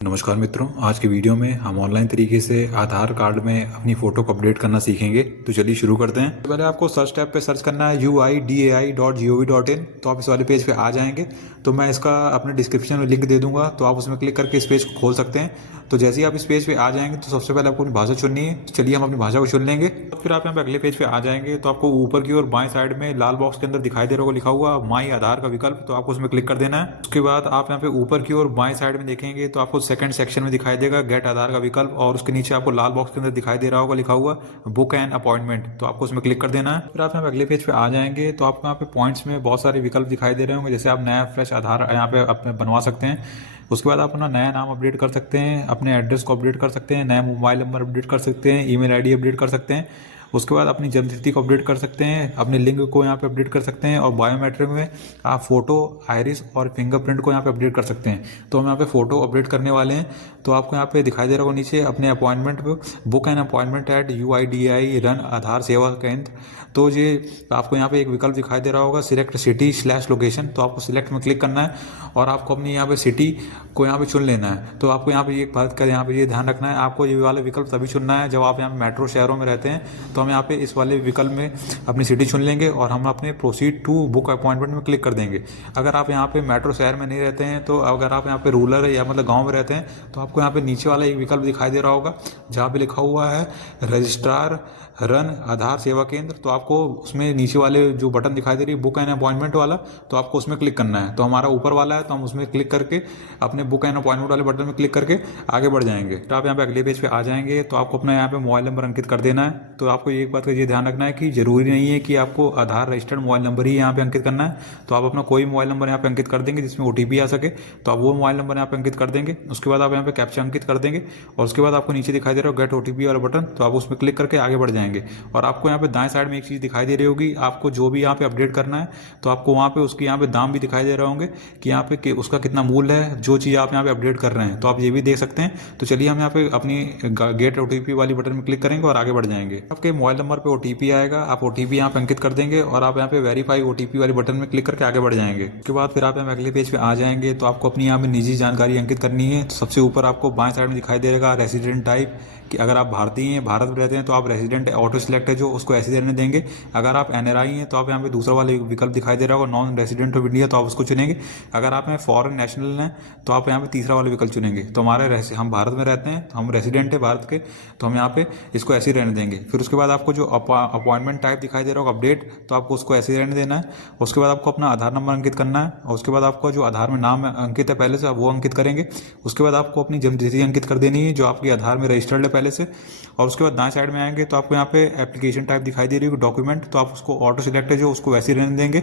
नमस्कार मित्रों, आज के वीडियो में हम ऑनलाइन तरीके से आधार कार्ड में अपनी फ़ोटो को अपडेट करना सीखेंगे। तो चलिए शुरू करते हैं। पहले आपको सर्च टैब पे सर्च करना है uidai.gov.in। तो आप इस वाले पेज पे आ जाएंगे। तो मैं इसका अपने डिस्क्रिप्शन में लिंक दे दूंगा, तो आप उसमें क्लिक करके इस पेज को खोल सकते हैं। तो जैसे ही आप इस पेज पे आ जाएंगे तो सबसे पहले आपको अपनी भाषा चुननी है। तो चलिए हम अपनी भाषा को चुन लेंगे। तो फिर आप यहाँ पे अगले पेज पे आ जाएंगे तो आपको ऊपर की ओर बाएं साइड में लाल बॉक्स के अंदर दिखाई दे रहा होगा लिखा हुआ माई आधार का विकल्प। तो आपको उसमें क्लिक कर देना है। उसके बाद आप यहाँ पे ऊपर की ओर बाएं साइड में देखेंगे तो आपको सेकंड सेक्शन में दिखाई देगा गेट आधार का विकल्प, और उसके नीचे आपको लाल बॉक्स के अंदर दिखाई दे रहा होगा लिखा हुआ बुक एंड अपॉइंटमेंट। तो आपको उसमें क्लिक कर देना है। फिर आप यहाँ पे अगले पेज पे आ जाएंगे तो आपको यहाँ पे पॉइंट्स में बहुत सारे विकल्प दिखाई दे रहे होंगे, जैसे आप नया फ्रेश आधार यहाँ पे अपने बनवा सकते हैं। उसके बाद आप अपना नया नाम अपडेट कर सकते हैं, अपने एड्रेस को अपडेट कर सकते हैं, नया मोबाइल नंबर अपडेट कर सकते हैं, ईमेल आईडी अपडेट कर सकते हैं। उसके बाद अपनी जन्मतिथि को अपडेट कर सकते हैं, अपने लिंग को यहाँ पे अपडेट कर सकते हैं, और बायोमेट्रिक में आप फोटो, आइरिस और फिंगरप्रिंट को यहाँ पे अपडेट कर सकते हैं। तो हम यहाँ पे फोटो अपडेट करने वाले हैं। तो आपको यहाँ पे दिखाई दे रहा होगा नीचे अपने appointment book and appointment at UIDAI run Aadhaar Seva Kendra. तो ये आपको यहाँ पे एक विकल्प दिखाई दे रहा होगा सिलेक्ट सिटी स्लैश लोकेशन। तो आपको सिलेक्ट में क्लिक करना है और आपको अपनी यहाँ पे सिटी को यहाँ पे चुन लेना है। तो आपको यहाँ पे एक बात का यहाँ पे ये ध्यान रखना है, आपको ये वाला विकल्प तभी चुनना है जब आप यहाँ पे मेट्रो शहरों में रहते हैं। तो हम यहाँ पे इस वाले विकल्प में अपनी सिटी चुन लेंगे और हम अपने प्रोसीड टू बुक अपॉइंटमेंट में क्लिक कर देंगे। अगर आप यहाँ पे मेट्रो शहर में नहीं रहते हैं, तो अगर आप यहाँ पे रूरल या मतलब गाँव में रहते हैं, तो आपको यहाँ पे नीचे वाला एक विकल्प दिखाई दे रहा होगा जहाँ पे लिखा हुआ है रजिस्ट्रार रन आधार सेवा केंद्र। तो आपको उसमें नीचे वाले जो बटन दिखाई दे रही है बुक एंड अपॉइंटमेंट वाला, तो आपको उसमें क्लिक करना है। तो हमारा ऊपर वाला है तो हम उसमें क्लिक करके अपने बुक एंड अपॉइंटमेंट वाले बटन में क्लिक करके आगे बढ़ जाएंगे। तो आप यहाँ पे अगले पेज पे आ जाएंगे तो आपको अपना यहाँ पे मोबाइल नंबर अंकित कर देना है। तो आपको एक बात का ये ध्यान रखना है कि जरूरी नहीं है कि आपको आधार रजिस्टर्ड मोबाइल नंबर ही यहाँ पे अंकित करना है। तो आप अपना कोई मोबाइल नंबर यहाँ पे अंकित कर देंगे जिसमें OTP आ सके, तो आप वो मोबाइल नंबर यहाँ पे अंकित कर देंगे। उसके बाद आप यहाँ पे कैप्चा अंकित कर देंगे और उसके बाद आपको नीचे दिखाई दे रहा है गेट OTP वाला बटन। तो आप उसमें क्लिक करके आगे बढ़ जाएंगे। और आपको यहाँ पे दाएं साइड में एक चीज़ दिखाई दे रही होगी, आपको जो भी यहाँ पे अपडेट करना है तो आपको वहाँ पे उसके यहाँ पे दाम भी दिखाई दे रहे होंगे कि यहाँ पे उसका कितना मूल्य है जो चीज़ आप यहाँ पे अपडेट कर रहे हैं। तो आप ये भी देख सकते हैं। तो चलिए हम यहाँ पे अपनी गेट OTP वाली बटन में क्लिक करेंगे और आगे बढ़ जाएंगे। आपके मोबाइल नंबर पे OTP आएगा, आप OTP यहाँ पे अंकित कर देंगे और आप यहाँ पे वेरीफाई OTP वाली बटन में क्लिक करके आगे बढ़ जाएंगे। उसके बाद फिर आप यहाँ अगले पेज पे आ जाएंगे तो आपको अपनी यहाँ पे निजी जानकारी अंकित करनी है। तो सबसे ऊपर आपको बाएं साइड में दिखाई देगा रेसिडेंट टाइप, कि अगर आप भारतीय हैं, भारत में रहते हैं, तो आप रेजिडेंट ऑटो सिलेक्ट है जो उसको ऐसे रहने देंगे। अगर आप NRI हैं तो आप यहाँ पे दूसरा वाला विकल्प दिखाई दे रहा होगा नॉन रेजिडेंट ऑफ इंडिया, तो आप उसको चुनेंगे। अगर आप फॉरेन नेशनल हैं तो आप यहाँ पे तीसरा वाला विकल्प चुनेंगे। तो हम भारत में रहते हैं, हम रेजिडेंट है भारत के, तो हम यहाँ पे इसको ऐसे ही रहने देंगे। फिर उसके बाद आपको जो अपॉइंटमेंट टाइप दिखाई दे रहा होगा अपडेट, तो आपको उसको ऐसे ही रहने देना है। उसके बाद आपको अपना आधार नंबर अंकित करना है और उसके बाद आपको जो आधार में नाम अंकित है पहले से वो अंकित करेंगे। उसके बाद आपको अपनी जन्मतिथि अंकित कर देनी है जो आपकी आधार में रजिस्टर्ड है पहले से। और उसके बाद दाएं साइड में आएंगे तो आपको यहाँ पे एप्लीकेशन टाइप दिखाई दे रही है डॉक्यूमेंट, तो आप उसको ऑटो सिलेक्ट है जो उसको वैसे ही रहने देंगे।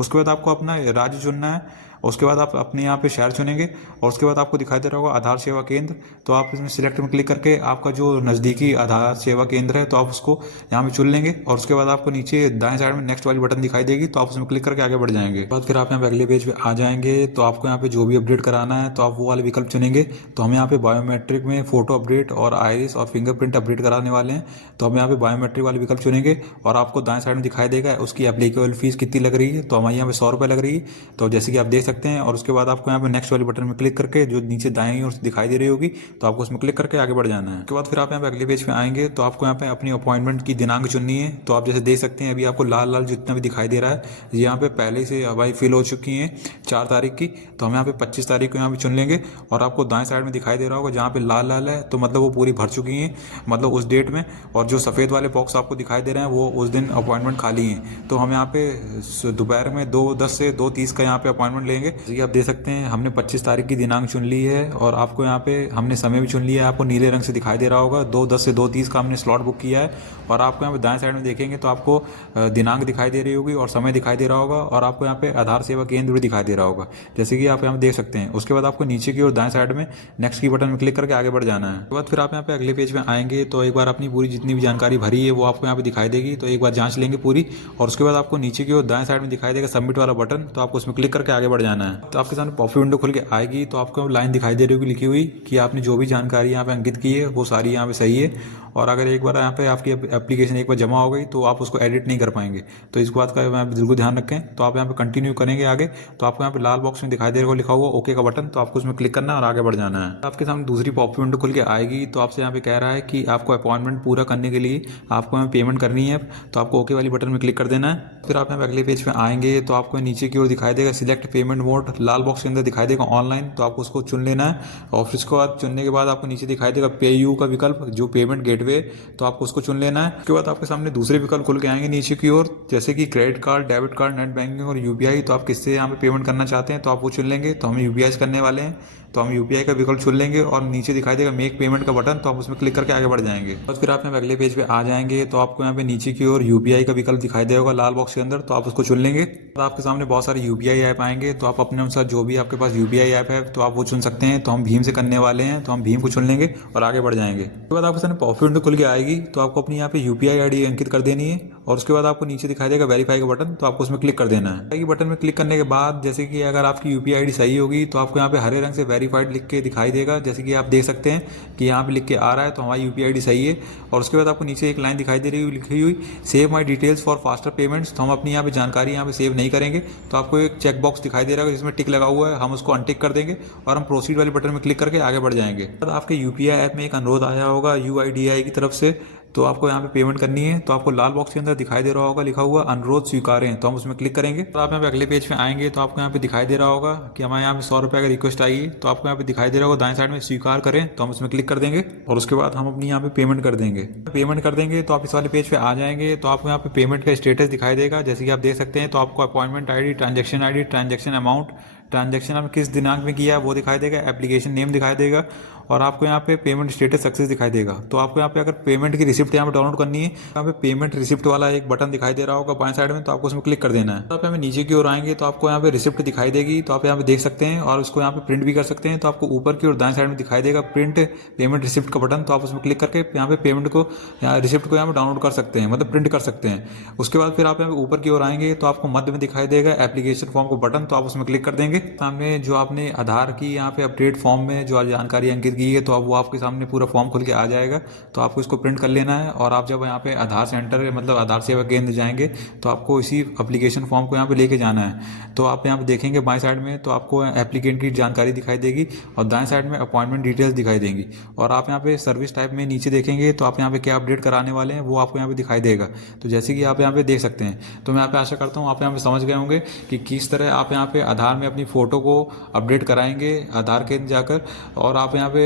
उसके बाद आपको अपना राज्य चुनना है। उसके बाद आप अपने यहाँ पे शहर चुनेंगे और उसके बाद आपको दिखाई दे रहा होगा आधार सेवा केंद्र। तो आप इसमें सिलेक्ट में क्लिक करके आपका जो नज़दीकी आधार सेवा केंद्र है तो आप उसको यहाँ पे चुन लेंगे। और उसके बाद आपको नीचे दाएं साइड में नेक्स्ट वाली बटन दिखाई देगी, तो आप उसमें क्लिक करके आगे बढ़ जाएंगे। बाद फिर आप यहाँ पे अगले पेज पे आ जाएंगे तो आपको यहाँ पे जो भी अपडेट कराना है तो आप वो वाले विकल्प चुनेंगे। तो हम यहाँ पे बायोमेट्रिक में फोटो अपडेट और आइरिस और फिंगरप्रिंट अपडेट कराने वाले हैं। तो हम यहाँ पे बायोमेट्रिक वाले विकल्प चुनेंगे और आपको दाएं साइड में दिखाई देगा उसकी एप्लीकेबल फीस कितनी लग रही है। तो हमारे यहाँ पे 100 रुपये लग रही है, तो जैसे कि आप देख सकते हैं। और उसके बाद आपको यहाँ पे नेक्स्ट वाली बटन में क्लिक करके जो नीचे दाएं ओर दिखाई दे रही होगी तो आपको उसमें क्लिक करके आगे बढ़ जाना है। उसके बाद फिर आप यहाँ पे अगले पेज पे आएंगे तो आपको यहाँ पे अपनी अपॉइंटमेंट की दिनांक चुननी है। तो आप जैसे देख सकते हैं अभी आपको लाल लाल जितना भी दिखाई दे रहा है यहाँ पे पहले से हवाई फिल हो चुकी हैं 4 तारीख की। तो हम यहाँ पे 25 तारीख को यहाँ पे चुन लेंगे और आपको दाएं साइड में दिखाई दे रहा होगा जहाँ पे लाल लाल है तो मतलब वो पूरी भर चुकी हैं, मतलब उस डेट में। और जो सफ़ेद वाले बॉक्स आपको दिखाई दे रहे हैं वो उस दिन अपॉइंटमेंट खाली हैं। तो हम यहाँ पे दोपहर में 2:10 से 2:30 का यहाँ पे अपॉइंटमेंट लेंगे। जैसे आप देख सकते हैं हमने 25 तारीख की दिनांक चुन ली है और आपको यहाँ पे हमने समय भी चुन लिया है, आपको नीले रंग से दिखाई दे रहा होगा 2:10 से 2:30 का हमने स्लॉट बुक किया है। और आपको यहाँ पे दाएं साइड में देखेंगे तो आपको दिनांक दिखाई दे रही होगी और समय दिखाई दे रहा होगा और आपको यहाँ पे आधार सेवा केंद्र भी दिखाई दे रहा होगा जैसे कि आप यहाँ पे देख सकते हैं। उसके बाद आपको नीचे की ओर दाएं साइड में नेक्स्ट की बटन में क्लिक करके आगे बढ़ जाना है। उसके बाद फिर आप यहाँ पे अगले पेज में आएंगे तो एक बार अपनी पूरी जितनी भी जानकारी भरी है वो आपको यहाँ पे दिखाई देगी, तो एक बार जांच लेंगे पूरी। और उसके बाद आपको नीचे की ओर दाएं साइड में दिखाई देगा सबमिट वाला बटन, तो आपको उसमें क्लिक करके आगे बढ़ जाना है। तो आपके सामने पॉपअप विंडो खुल के आएगी तो आपको लाइन दिखाई दे रही होगी लिखी हुई कि आपने जो भी जानकारी यहाँ पे अंकित की है वो सारी यहाँ पे सही है। और अगर एक बार यहाँ पे आपकी एप्लीकेशन एक बार जमा हो गई तो आप उसको एडिट नहीं कर पाएंगे। तो इस बात का यहाँ पे बिल्कुल ध्यान रखें। तो आप यहाँ पे कंटिन्यू करेंगे आगे तो आपको यहाँ पे लाल बॉक्स में दिखाई देगा लिखा हुआ ओके का बटन, तो आपको उसमें क्लिक करना है और आगे बढ़ जाना है। आपके सामने दूसरी पॉपअप विंडो खुल के आएगी तो आपसे यहाँ पे कह रहा है कि आपको अपॉइंटमेंट पूरा करने के लिए आपको यहाँ पेमेंट करनी है, तो आपको ओके वाली बटन में क्लिक कर देना है। फिर आप यहाँ पे अगले पेज पे आएंगे तो आपको नीचे की ओर दिखाई देगा सिलेक्ट पेमेंट मोड, लाल बॉक्स के अंदर दिखाई देगा ऑनलाइन, तो आपको उसको चुन लेना है। और फिर उसके बाद चुनने के बाद आपको नीचे दिखाई देगा पे यू का विकल्प जो पेमेंट गेटवे, तो आपको उसको चुन लेना है। उसके बाद आपके सामने दूसरे विकल्प खुल के आएंगे नीचे की ओर, जैसे कि credit card, debit card, net banking और यूपीआई। तो आप किससे यहाँ पे पेमेंट करना चाहते हैं तो आप वो चुन लेंगे। तो हम यूपीआई करने वाले हैं तो हम यूपीआई का विकल्प चुन लेंगे और नीचे दिखाई देगा मेक पेमेंट का बटन, तो आप उसमें क्लिक करके आगे बढ़ जाएंगे। और फिर आप यहाँ अगले पेज पे आ जाएंगे तो आपको यहाँ पे नीचे की ओर यूपीआई का विकल्प दिखाई देगा लाल बॉक्स के अंदर, तो आप उसको चुन लेंगे। तो आपके सामने बहुत सारे यूपीआई ऐप आएंगे तो आप अपने अनुसार जो भी आपके पास यूपीआई ऐप है तो आप वो चुन सकते हैं। तो हम भीम से करने वाले हैं तो हम भीम को चुन लेंगे और आगे बढ़ जाएंगे। उसके बाद आपके सामने पॉपअप विंडो खुल के आएगी तो आपको अपनी यहाँ पे यूपीआई आईडी अंकित कर देनी है और उसके बाद आपको नीचे दिखाई देगा वेरीफाई का बटन, तो आपको उसमें क्लिक कर देना है। बटन में क्लिक करने के बाद जैसे कि अगर आपकी यूपीआई आईडी सही होगी तो आपको यहाँ पे हरे रंग से वेरीफाइड लिख के दिखाई देगा, जैसे कि आप देख सकते हैं कि यहाँ पे लिख के आ रहा है तो हमारी यूपीआई आईडी सही है। और उसके बाद आपको नीचे एक लाइन दिखाई दे रही है लिखी हुई save my details for faster payments, तो हम अपनी यहाँ पे जानकारी यहाँ पे सेव नहीं करेंगे। तो आपको एक चेक बॉक्स दिखाई दे रहा है जिसमें टिक लगा हुआ है, हम उसको अनटिक कर देंगे और हम प्रोसीड वाले बटन में क्लिक करके आगे बढ़ जाएंगे। आपके यूपीआई ऐप में एक अनुरोध आया होगा यूआईडीएआई की तरफ से, तो आपको यहाँ पे पेमेंट करनी है। तो आपको लाल बॉक्स के अंदर दिखाई दे रहा होगा लिखा हुआ अनुरोध स्वीकारें, तो हम उसमें क्लिक करेंगे। तो आप यहाँ पे अगले पेज पे आएंगे तो आपको यहाँ पे दिखाई दे रहा होगा कि हमारे यहाँ पे 100 रुपये का रिक्वेस्ट आई है, तो आपको यहाँ पे दिखाई दे रहा होगा दाएं साइड में स्वीकार करें, तो हम उसमें क्लिक कर देंगे और उसके बाद हम अपनी यहाँ पे पेमेंट कर देंगे। पेमेंट कर देंगे तो आप इस वाले पेज पे आ जाएंगे तो आपको यहाँ पे पेमेंट का स्टेटस दिखाई देगा, जैसे कि आप देख सकते हैं। तो आपको appointment ID, transaction amount, transaction आपने किस दिनांक में किया वो दिखाई देगा, एप्लीकेशन नेम दिखाई देगा और आपको यहाँ पे पेमेंट स्टेटस सक्सेस दिखाई देगा। तो आपको यहाँ पे अगर पेमेंट की रिसिप्ट यहाँ पे डाउनलोड करनी है, यहाँ पे पेमेंट रिसिप्ट वाला एक बटन दिखाई दे रहा होगा बाएं साइड में, तो आपको उसमें क्लिक कर देना है। तो आप यहाँ पे नीचे की ओर आएंगे तो आपको यहाँ पे रिसिप्ट दिखाई देगी, तो आप यहाँ पे देख सकते हैं और उसको यहाँ पे प्रिंट भी कर सकते हैं। तो आपको ऊपर की ओर दाएं साइड में दिखाई देगा प्रिंट पेमेंट रिसिप्ट का बटन, तो आप उसमें क्लिक करके यहाँ पे पेमेंट को रिसिप्ट को यहाँ पे डाउनलोड कर सकते हैं, मतलब प्रिंट कर सकते हैं। उसके बाद फिर आप यहाँ पे ऊपर की ओर आएंगे तो आपको मध्य में दिखाई देगा एप्लीकेशन फॉर्म को बटन, तो आप उसमें क्लिक कर देंगे। सामने जो आपने आधार की यहाँ पे अपडेट फॉर्म में जो जानकारी अंकित की है तो अब वो आपके सामने पूरा फॉर्म खुल के आ जाएगा। तो आपको इसको प्रिंट कर लेना है और आप जब यहाँ पे आधार सेंटर मतलब आधार सेवा केंद्र जाएंगे तो आपको इसी एप्लीकेशन फॉर्म को यहाँ पे लेके जाना है। तो आप यहाँ पे देखेंगे बाएं साइड में तो आपको एप्लीकेंट की जानकारी दिखाई देगी और दाएं साइड में अपॉइंटमेंट डिटेल्स दिखाई देंगी। और आप यहाँ पे सर्विस टाइप में नीचे देखेंगे तो आप यहाँ पे क्या अपडेट कराने वाले हैं वो आपको यहाँ पे दिखाई देगा। तो जैसे कि आप यहाँ पे देख सकते हैं, तो मैं यहाँ पे आशा करता हूँ आप यहाँ पे समझ गए होंगे कि किस तरह आप यहाँ पे आधार में अपनी फ़ोटो को अपडेट कराएंगे आधार केंद्र जाकर, और आप यहाँ पे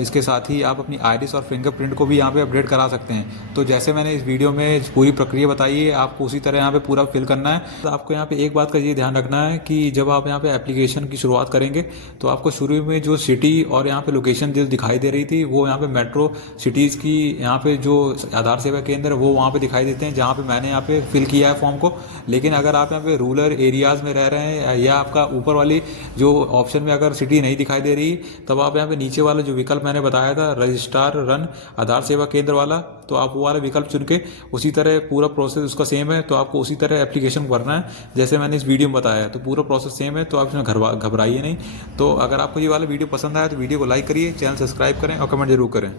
इसके साथ ही आप अपनी आइरिस और फिंगरप्रिंट को भी यहाँ पे अपडेट करा सकते हैं। तो जैसे मैंने इस वीडियो में पूरी प्रक्रिया बताई है आपको उसी तरह यहाँ पे पूरा फिल करना है। तो आपको यहाँ पे एक बात का ये ध्यान रखना है कि जब आप यहाँ पे एप्लीकेशन की शुरुआत करेंगे तो आपको शुरू में जो सिटी और यहाँ पे लोकेशन जो दिखाई दे रही थी वो यहाँ पे मेट्रो सिटीज़ की यहाँ पे जो आधार सेवा केंद्र है वो वहाँ पे दिखाई देते हैं जहाँ पे मैंने यहाँ पे फिल किया है फॉर्म को। लेकिन अगर आप यहाँ पे रूरल एरियाज़ में रह रहे हैं या आपका ऊपर वाली जो ऑप्शन में अगर सिटी नहीं दिखाई दे रही तब आप यहाँ पे नीचे वाला जो विकल्प मैंने बताया था रजिस्ट्रार रन आधार सेवा केंद्र वाला, तो आप वो वाला विकल्प चुन के उसी तरह पूरा प्रोसेस उसका सेम है। तो आपको उसी तरह एप्लीकेशन भरना है जैसे मैंने इस वीडियो में बताया, तो पूरा प्रोसेस सेम है। तो आप इसमें घबराइए नहीं। तो अगर आपको ये वाला वीडियो पसंद आया तो वीडियो को लाइक करिए, चैनल सब्सक्राइब करें और कमेंट जरूर करें।